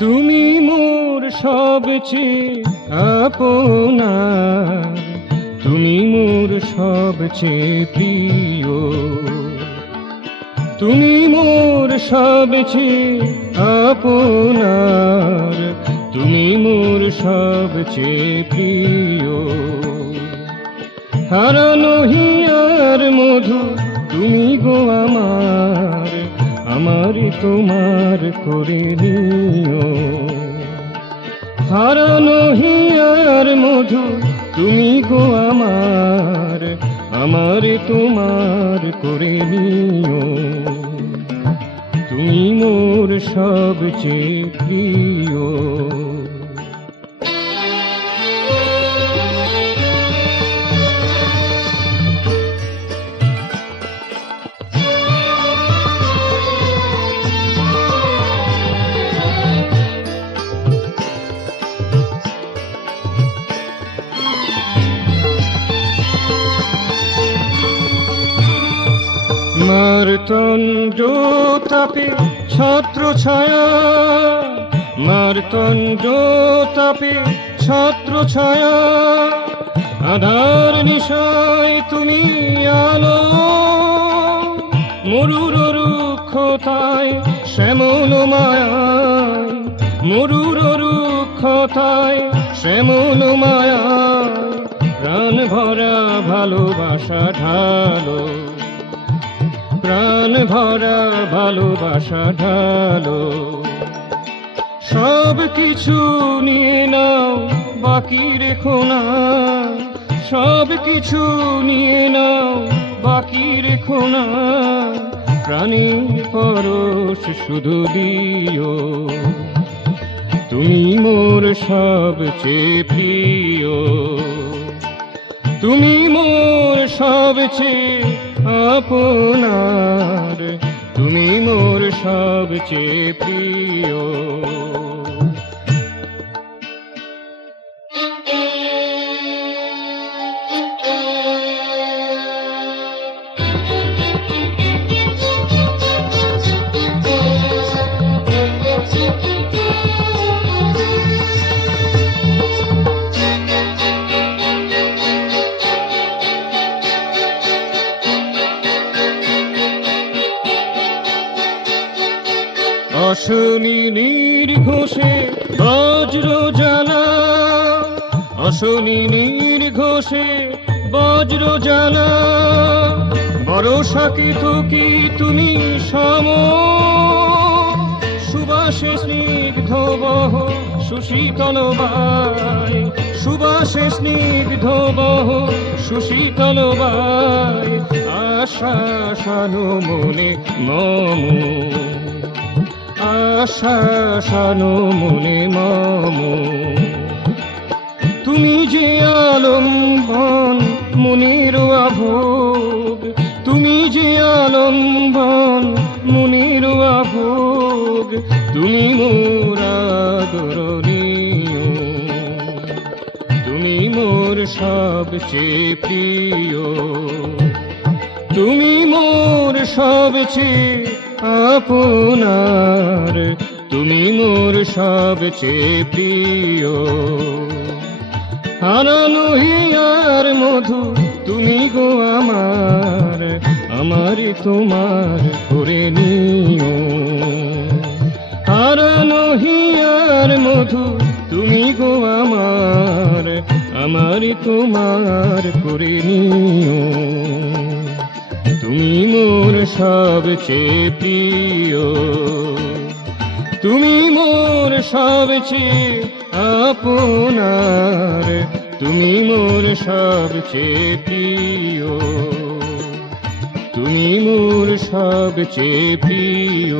তুমি মোর সবচেয়ে আপনার, তুমি মোর সবচেয়ে প্রিয়, তুমি মোর সবচেয়ে আপনার, তুমি মোর সবচেয়ে প্রিয়। হারানো হিয়ার মধু তুমি গো আমার, আমার তোমার করে নিও। হারানো হিয়ার মধু তুমি গো আমার, আমার তোমার করে নিও। তুমি মোর সবচেয়ে প্রিয়। মারতণ্ড তাপে ছত্র ছায়া, মারতণ্ড তাপে ছত্র ছায়া, আধার নিশায় তুমি আলো। মরুর রুক্ষতায় শ্যামল মায়ায়, মরুর রুক্ষতায় শ্যামল মায়ায়, প্রাণ ভরা ভালোবাসা ঢালো, প্রাণ ভরা ভালোবাসা ঢালো। সব কিছু নিয়ে নাও বাকি রেখো না, সব কিছু নিয়ে নাও বাকি রেখো না, প্রাণের পরশ শুধু দিও। তুমি মোর সবচেয়ে প্রিয়, তুমি মোর সবচেয়ে আপনার, তুমি মোর সবচেয়ে প্রিয়। অশনি নির্ঘোষে বজ্র জ্বালা, অশনি নির্ঘোষে বজ্র জ্বালা, বরষাকে তো কি তুমি সম, সুবাসে স্নিগ্ধ বহ সুশীতল বায়, সুবাসে স্নিগ্ধ বহ সুশীতল বায়, আশা শানো মনে মম, আশা শানো মনে মম। তুমি যে আলম্বন মনের আভোগ, তুমি যে আলম্বন মনের আভোগ, তুমি মোর আদরণীয়, তুমি মোর সবচেয়ে প্রিয়, তুমি মোর সবচেয়ে আপনার, তুমি মোর সবচেয়ে প্রিয়। হারানো হিয়ার মধু তুমি গো আমার, আমার তোমার করে নিও। হারানো হিয়ার মধু তুমি গো আমার, আমার তোমার করে নিও। তুমি মোর সবচেয়ে প্রিয়, তুমি মোর সবচেয়ে আপনার, তুমি মোর সবচেয়ে প্রিয়, তুমি মোর সবচেয়ে প্রিয়।